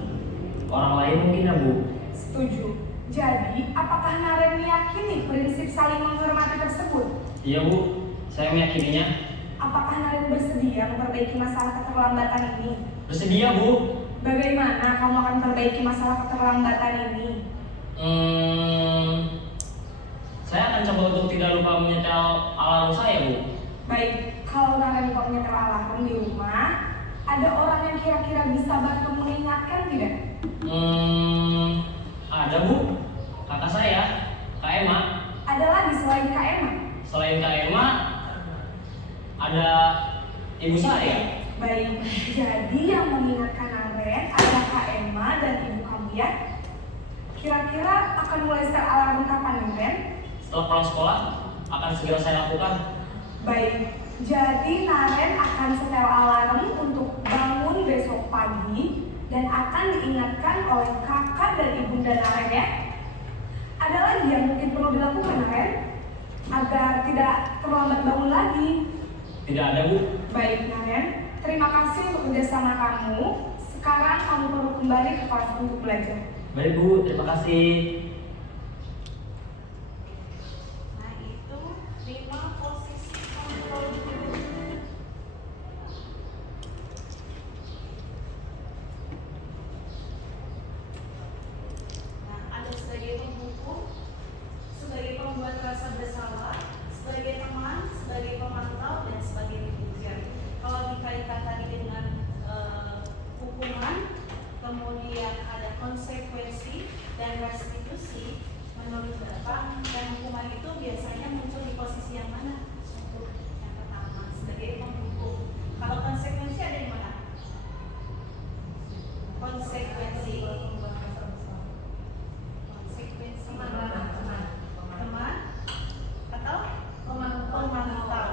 orang lain mungkin ya Bu. Setuju. Jadi, apakah Naren meyakini prinsip saling menghormati tersebut? Iya Bu, saya meyakininya. Apakah Naren bersedia memperbaiki masalah keterlambatan ini? Bersedia Bu. Bagaimana kamu akan memperbaiki masalah keterlambatan ini? Saya akan coba untuk tidak lupa menyetel alarm saya Bu. Baik, kalau Naren lupa menyetel alarm di rumah, ada orang yang kira-kira bisa bantu mengingatkan tidak? Ada Bu, kakak saya, Kak Emma. Ada lagi selain Kak Emma? Selain Kak Emma, ada ibu saya. Baik, jadi yang mengingatkan Naren adalah Kak Emma dan ibu kamu ya? Kira-kira akan mulai setel alarm kapan Naren? Setelah pulang sekolah, akan segera saya lakukan. Baik, jadi Naren akan setel alarm untuk bangun besok pagi dan akan diingatkan oleh kakak dan ibunda Naren ya. Ada lagi yang mungkin perlu dilakukan Naren agar tidak terlambat bangun lagi? Tidak ada Bu. Baik Naren, terima kasih untuk kerjasama kamu. Sekarang kamu perlu kembali ke kelas untuk belajar. Baik Bu, terima kasih. Nah, itu 5 posisi kontrol. Nah, ada sebagai penghukum, sebagai pembuat rasa bersalah, sebagai teman, sebagai pemantau, dan sebagai manajer. Kalau dikaitkan tadi dengan hukuman, kemudian ada konsekuensi dan restitusi, menurut Bapak, dan hukuman itu biasanya muncul di posisi yang mana? Untuk yang pertama, sebagai penghukum. Kalau konsekuensi ada di mana? Konsekuensi teman atau pemantau.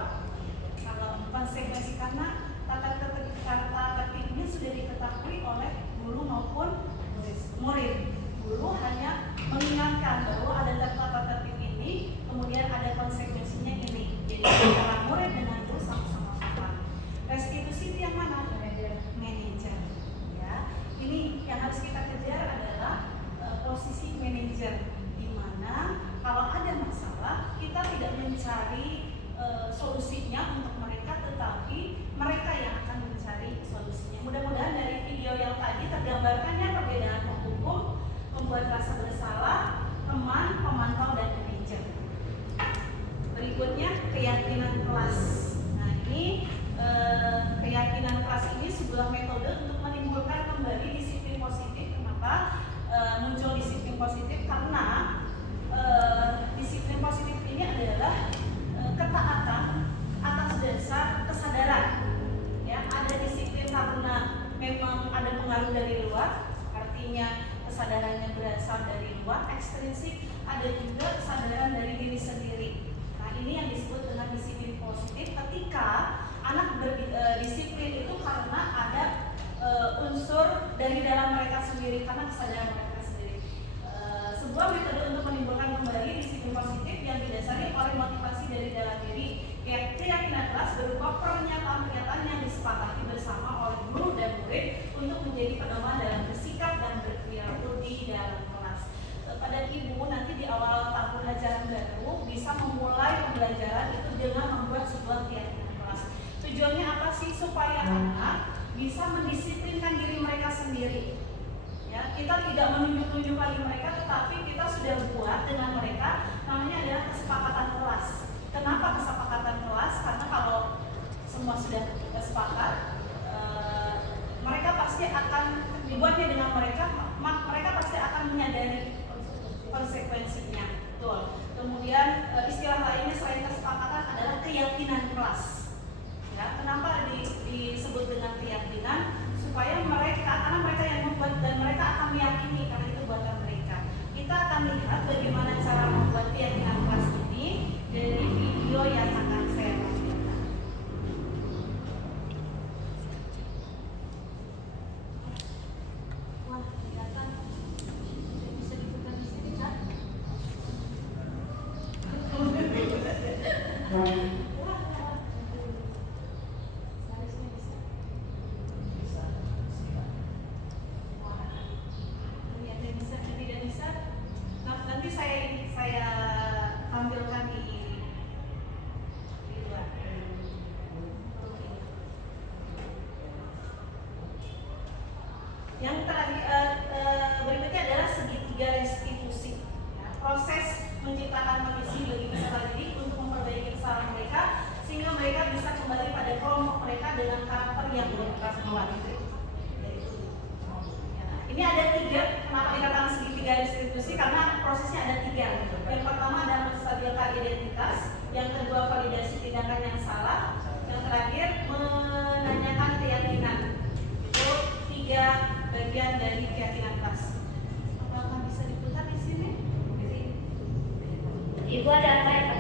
Kalau konsekuensi karena tata tertibnya sudah diketahui oleh guru maupun murid. Guru hanya mengingatkan bahwa ada tata tertib ini, kemudian ada konsekuensinya ini. Jadi antara murid dengan guru sama-sama paham. Restitusi itu yang mana? Manajer. Ya, ini yang harus kita kejar adalah posisi manajer, di mana kalau ada masalah kita tidak mencari solusinya untuk mereka, tetapi mereka yang akan mencari solusinya. Mudah-mudahan dari video yang tadi tergambarkannya perbedaan penghukum, pembuat rasa bersalah, teman, pemantau, dan manajer. Berikutnya keyakinan kelas. Nah ini keyakinan kelas ini sebuah metode untuk menimbulkan kembali disiplin positif. Kenapa muncul disiplin positif? Karena disiplin positif ini adalah ketaatan atas dasar kesadaran. Ya, ada disiplin karena memang ada pengaruh dari luar, artinya kesadarannya berasal dari luar, ekstrinsik. Ada juga kesadaran dari diri sendiri. Nah ini yang disebut dengan disiplin positif. Ketika anak berdisiplin itu karena ada unsur dari dalam mereka sendiri, karena kesadaran mereka sendiri. Sebuah metode untuk menimbulkan kembali disiplin positif yang didasari oleh motivasi dari dalam diri. Keyakinan kelas berupa pernyataan-pernyataan yang disepakati bersama oleh guru dan murid untuk menjadi pedoman dalam bersikap dan berperilaku di dalam kelas. Pada ibu nanti di awal tahun ajaran baru bisa memulai pembelajaran itu dengan membuat sebuah keyakinan kelas. Tujuannya apa sih? Supaya anak bisa mendisiplinkan diri mereka sendiri. Ya, kita tidak menunjuk-nunjuk kali mereka, tetapi kita sudah buat dengan mereka, namanya adalah kesepakatan kelas. Kenapa kesepakatan kelas? Karena kalau semua sudah sepakat, mereka pasti akan dibuatnya dengan mereka pasti akan menyadari konsekuensinya. Betul. Kemudian istilah lainnya selain kesepakatan adalah keyakinan kelas. Ya, kenapa disebut dengan keyakinan? Supaya karena mereka yang membuat dan mereka akan meyakini karena itu buatan mereka. Kita akan lihat bagaimana cara membuat keyakinan kelas ini. kelas, yang kedua validasi tindakan yang salah, yang terakhir menanyakan keyakinan. Itu 3 bagian dari keyakinan kelas. Apakah bisa diputar di sini? Ibu ada apa ya Pak?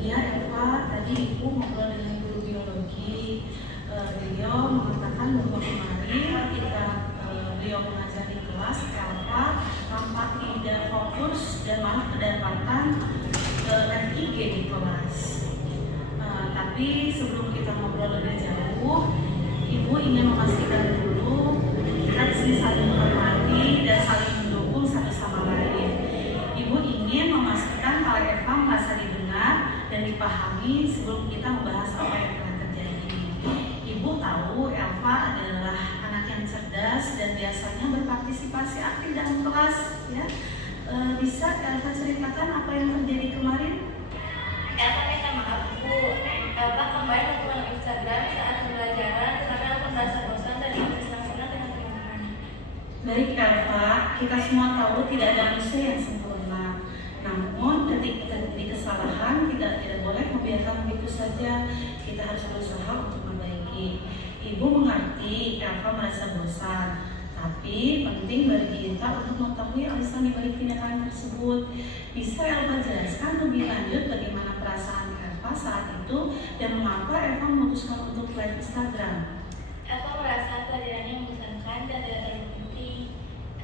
Ya Eva, tadi Ibu ngobrol dengan guru biologi. Beliau mengatakan bahwa kemarin ketika beliau mengajar di kelas, Eva tampak tidak fokus dan malah kedapatan FIG di kelas. Tapi sebelum kita ngobrol lebih jauh, Ibu ingin memastikan dulu kita di sini saling menghormati dan saling mendukung satu sama lain. Ibu ingin memastikan kalau Eva merasa didengar dan dipahami sebelum kita membahas apa yang telah terjadi. Ibu tahu Eva adalah anak yang cerdas dan biasanya berpartisipasi aktif dalam kelas, ya. Bisa Eva ceritakan apa yang terjadi kemarin? Elva minta maaf Bu. Elva kemarin melakukan Instagram saat pembelajaran karena aku merasa bosan dan ingin senang-senang dengan teman-teman. Baik Eva, kita semua tahu tidak ada manusia yang sempurna. Namun ketika terjadi kesalahan tidak boleh membiarkan begitu saja. Kita harus berusaha untuk memperbaiki. Ibu mengerti Elva merasa bosan, tapi penting bagi kita untuk mengetahui alasan dibalik tindakan tersebut. Bisa Elva jelaskan lebih lanjut bagaimana perasaan Elva saat itu dan mengapa Elva memutuskan untuk live Instagram? Elva merasa kehadirannya membosankan dan tidak terlalu penting.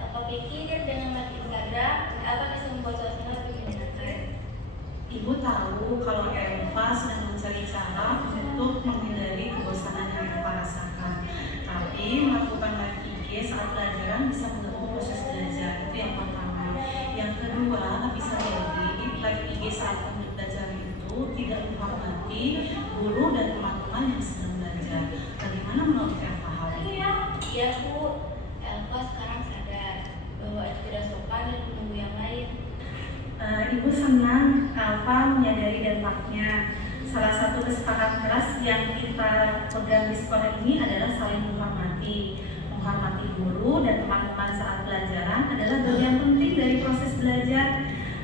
Elva pikir dengan live Instagram, Elva bisa membuat suasana lebih menyenangkan. Ibu tahu kalau Elva sedang mencari cara untuk menghindari kebosanan yang Elva rasakan. Tapi melakukan live IG saat pelajaran bisa mengganggu proses belajar. Itu yang pertama. Yang kedua, bisa jadi live IG saat pembelajaran itu tidak menghormati guru dan teman-teman yang sedang belajar. Bagaimana menurut Elva hal ini? Iya Bu, Elva sekarang sadar bahwa itu tidak sopan dan menunggu yang lain. Ibu senang Elva menyadari dampaknya. Salah satu kesepakatan keras yang kita pegang di sekolah ini adalah saling menghormati. Menghormati guru dan teman-teman saat pelajaran adalah bagian penting dari proses belajar.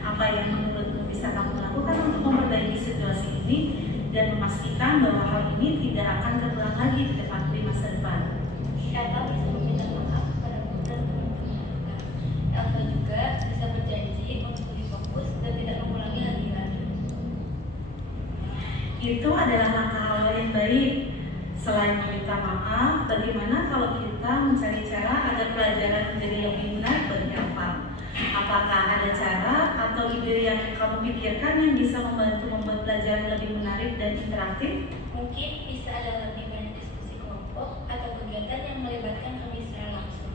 Apa yang menurutmu bisa kamu lakukan untuk memperbaiki situasi ini dan memastikan bahwa hal ini tidak akan terulang lagi di masa depan? Elva bisa meminta maaf kepada guru dan teman-teman Elva. Elva juga bisa berjanji untuk lebih fokus dan tidak mengulangi hal ini lagi. Itu adalah langkah awal yang baik. Selain meminta maaf, bagaimana kalau kita mencari cara agar pelajaran menjadi lebih menarik bagi Elva? Apakah ada cara atau ide yang kamu pikirkan yang bisa membantu membuat pelajaran lebih menarik dan interaktif? Mungkin bisa ada lebih banyak diskusi kelompok atau kegiatan yang melibatkan kami secara langsung.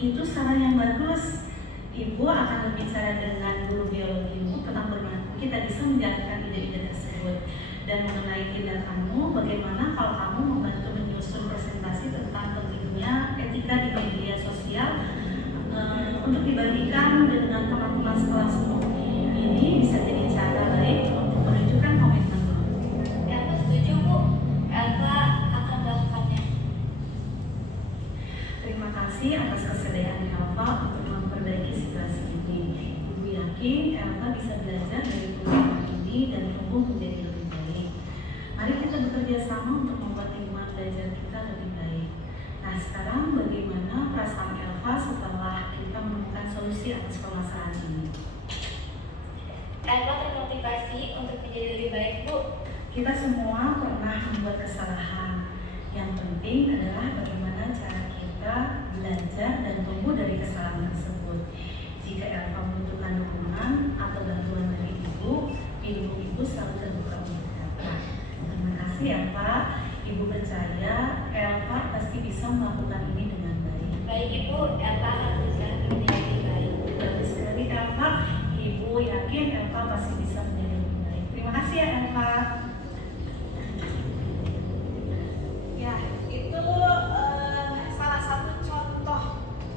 Itu saran yang bagus. Ibu akan berbicara dengan guru biologimu tentang bagaimana kita bisa menjalankan ide-ide tersebut. Dan mengenai tindakanmu, bagaimana kalau kamu membantu menyusun presentasi tentang pentingnya etika di media sosial untuk dibagikan dengan teman-teman sekolah semua. Ini bisa jadi cara baik untuk menunjukkan komitmen. Elva setuju Bu, Elva akan melakukannya. Terima kasih atas kesediaan Elva untuk memperbaiki situasi ini. Ibu yakin Elva bisa belajar dari pengalaman ini dan tumbuh menjadi lebih baik. Mari kita bekerja sama untuk membuat lingkungan belajar kita lebih baik. Nah, sekarang bagaimana perasaan Elva setelah kita menemukan solusi atas permasalahan ini? Elva termotivasi untuk menjadi lebih baik Bu. Kita semua pernah membuat kesalahan. Yang penting adalah bagaimana cara kita belajar dan tumbuh dari kesalahan tersebut. Jika Elva membutuhkan dukungan atau bantuan dari Ibu, pintu Ibu selalu terbuka untuk Elva. Terima kasih Elva. Ibu percaya Elva pasti bisa melakukan ini dengan baik. Baik Ibu, Elva akan berusaha menjadi lebih baik. Bagus sekali Elva. Ibu yakin Elva pasti bisa menjadi lebih baik. Terima kasih ya Elva. Ya, itu salah satu contoh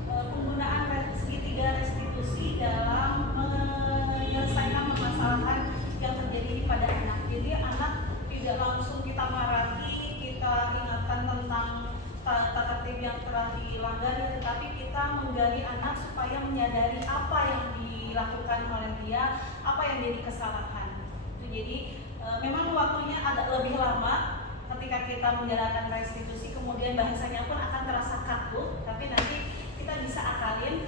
penggunaan segitiga restitusi dalam menyelesaikan permasalahan yang terjadi pada anak. Jadi anak tidak langsung kita marahi, kita ingatkan tentang tata tertib yang telah dilanggar, tetapi kita menggali anak supaya menyadari apa yang dilakukan oleh dia, apa yang jadi kesalahan. kita menjalankan restitusi kemudian bahasanya pun akan terasa kaku, tapi nanti kita bisa akalin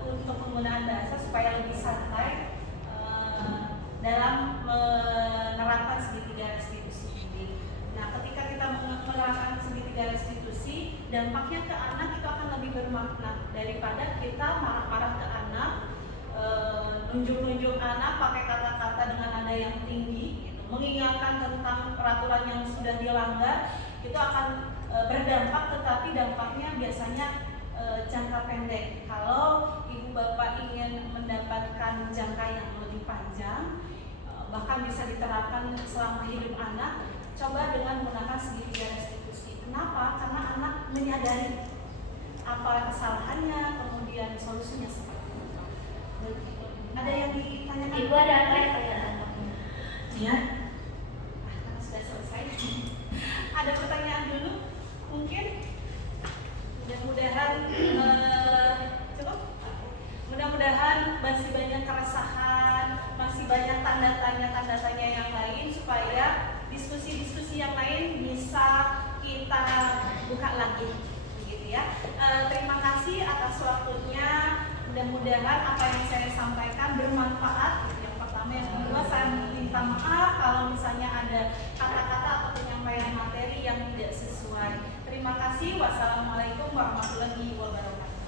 untuk penggunaan bahasa supaya lebih santai dalam menerapkan segitiga restitusi ini. Nah, ketika kita menerapkan segitiga restitusi, dampaknya ke anak itu akan lebih bermakna daripada kita marah-marah ke anak, nunjuk-nunjuk anak pakai kata-kata dengan nada yang tinggi, gitu. Mengingatkan tentang peraturan yang sudah dilanggar, itu akan berdampak, tetapi dampaknya biasanya jangka pendek. Kalau ibu bapak ingin mendapatkan jangka yang lebih panjang, bahkan bisa diterapkan selama hidup anak, coba dengan menggunakan segitiga restitusi. Kenapa? Karena anak menyadari apa kesalahannya, kemudian solusinya seperti apa. Ada yang ditanyakan? Ibu ada apa ya pertanyaan? Ya, Karena sudah selesai. Ada pertanyaan dulu? Mungkin? Mudah-mudahan cukup. Mudah-mudahan masih banyak keresahan, masih banyak tanda tanya yang lain supaya diskusi-diskusi yang lain bisa kita buka lagi, begitu ya. Terima kasih atas waktunya. Mudah-mudahan apa yang saya sampaikan bermanfaat. Yang pertama, yang kedua saya minta maaf kalau misalnya ada kata-kata atau penyampaian materi yang tidak sesuai. Terima kasih. Wassalamualaikum warahmatullahi wabarakatuh.